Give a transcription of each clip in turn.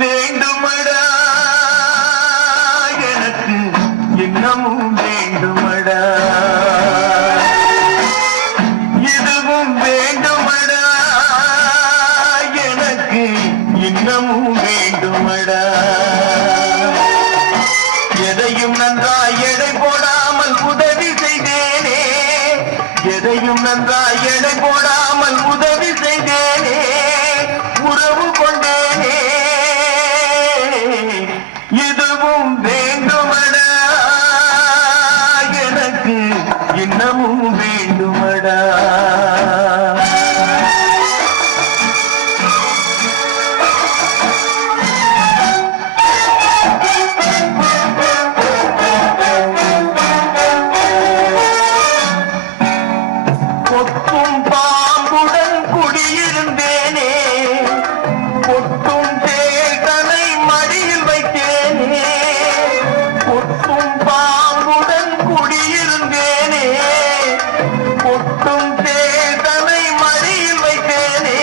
வேண்டுமடா எனக்கு இன்னமும் வேண்டுமடா இதுவும் வேண்டுமடா எனக்கு இன்னமும் வேண்டுமடா எதையும் நன்றாய் எடை போடாமல் உதவி செய்தேனே எதையும் நன்றாய் எடை போடாமல் உதவி செய்தேனே உறவு கொண்டேனே இதுவும் வேண்டுமடா எனக்கு இன்னமும் வேண்டுமடா கொத்தும் பாம்புடன் குடியிருந்தேனே கொத்தும் தேர்தலை மடியில் வைத்தேனே கொத்தும் பாம்புடன் குடியிருந்தேனே கொத்தும் தேர்தலை மடியில் வைத்தேனே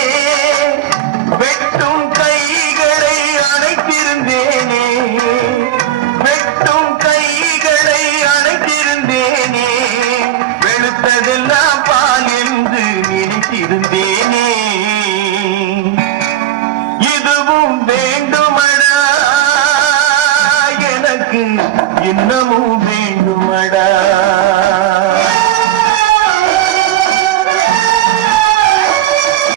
வெட்டும் கைகளை அணைத்திருந்தேனே வெட்டும் கைகளை அணைத்திருந்தேனே வெளுத்ததெல்லாம் பால் என்று நினைத்திருந்தேனே இதுவும் வேண்டுமடா எனக்கு இன்னமும் வேண்டுமடா